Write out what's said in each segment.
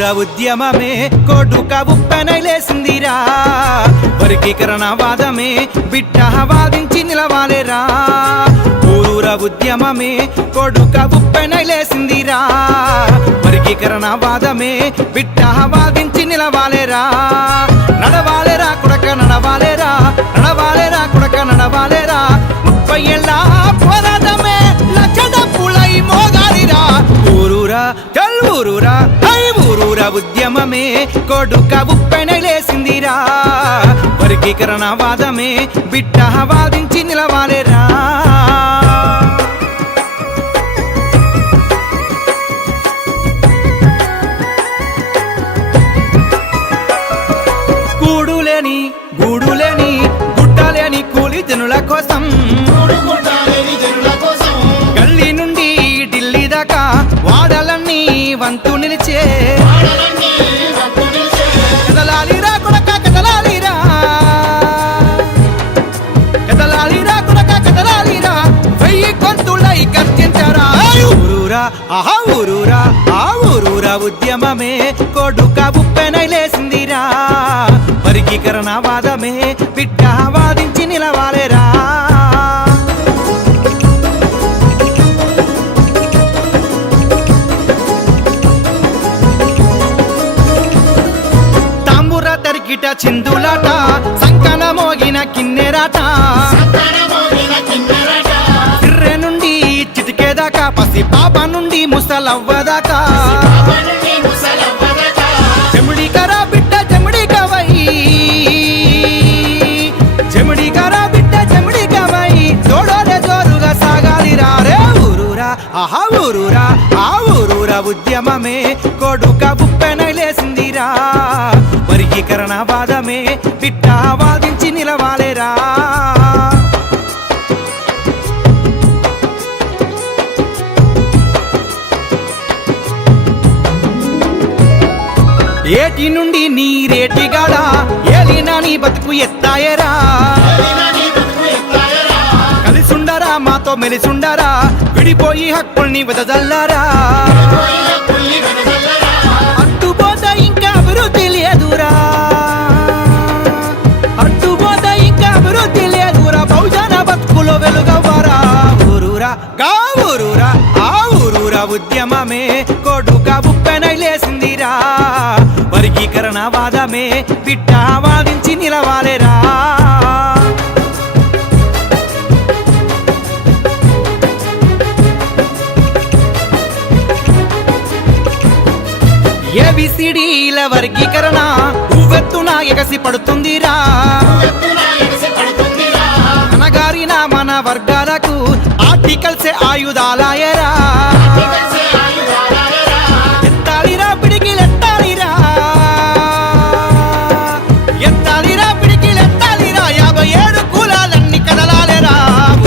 ఊరూర ఉద్యమమే కొడుక ఉప్పెనై లేసిందిరా వర్గీకరణ వాదమే బిడ్డ వాదించి నిలవాలేరా ఊరూర ఉద్యమమే కొడుక ఉప్పెనై లేసిందిరా వర్గీకరణ వాదమే బిడ్డ వాదించి నిలవాలేరా నడవాలేరా కొడక నడవాలేరా నడవాలేరా కొడక నడవాలేరా 30 ఏళ్ళ పోరాటమే లక్షణ పులై మోగాలిరా ఊరూరా చల్ ఊరూరా హై ఊరూరా ఉద్యమమే కొడుక ఉప్పెనై లేసిందిరా వర్గీకరణ వాదమే బిడ్డ వాదించి నిలవాలేరా కూడులేని గూడులేని గుట్టలేని కూలి జనుల కోసం గల్లీ నుండి ఢిల్లీ దాకా వాడలన్నీ వంతు నిలిచే కదలాలిరా కొడక కదలాలిరా కదలాలిరా కొడక కదలాలిరా 1000 గొంతులై గర్జించరా ఊరూరా ఆహా ఊరూరా ఆ ఊరూరా ఉద్యమమే కొడుక ఉప్పెనై లేసిందిరా వర్గీకరణ వాదమే బిడ్డ వాదించి నిలవాలేరా తాంబూర తరికిట చిందులాట సంకన మోగిన కిన్నెరాట కిర్రె నుండి చిటికేదాకా పసి పాప నుండి ముసలవ్వదాకా చెముడి కరా బిడ్డ చెముడి కవై చెముడి కరా బిడ్డ చెముడి కవై తోడోరే జోరుగా సాగాలిరా రే ఊరూరా ఆహా ఊరూరా ఆ ఊరూరా ఉద్యమమే కొడుక ఉప్పెనై లేసిందిరా వర్గీకరణ వాదమే బిడ్డ వాదించి నిలవాలేరా ఏటి నుండి నీరేటిగాడ ఏలినా నీ బతుకు ఎత్తాయరా కలిసుండరా మాతో మెలిసుండరా విడిపోయి హక్కుల్ని వెదజల్లారా అడ్డుపోత ఇంకా అభివృద్ధి లేదురా అడ్డుపోత ఇంకా అభివృద్ధి లేదురా బహుజన బతుకులో వెలుగవ్వరా ఊరూరా గా ఊరూరా ఆ ఊరూరా ఉద్యమమే కొడుక ఉప్పెనై లేసిందిరా వర్గీకరణ వాదమే బిడ్డ వాదించి నిలవాలేరా ఏబిసిడీల వర్గీకరణ ఉవ్వెత్తున ఎగసి పడుతుందిరా అనగారిన మన వర్గాలకు ఆర్టికల్సే ఆయుధాలయరా ఎత్తాలిరా పిడికిలెత్తాలిరా ఎత్తాలిరా పిడికిలెత్తాలిరా 57 కులాలన్నీ కదలాలేరా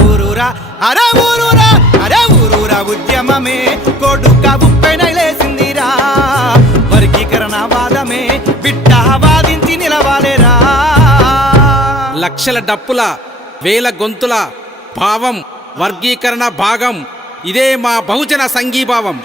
ఊరూరా అరే ఊరూరా అరే ఊరూరా ఉద్యమమే కొడుక ఉప్పెనై లేసిందిరా వర్గీకరణ వాదమే బిడ్డ వాదించి నిలవాలేరా లక్షల డప్పుల వేల గొంతుల భావం వర్గీకరణ భాగం ఇదే మా బహుజన సంఘీభావం.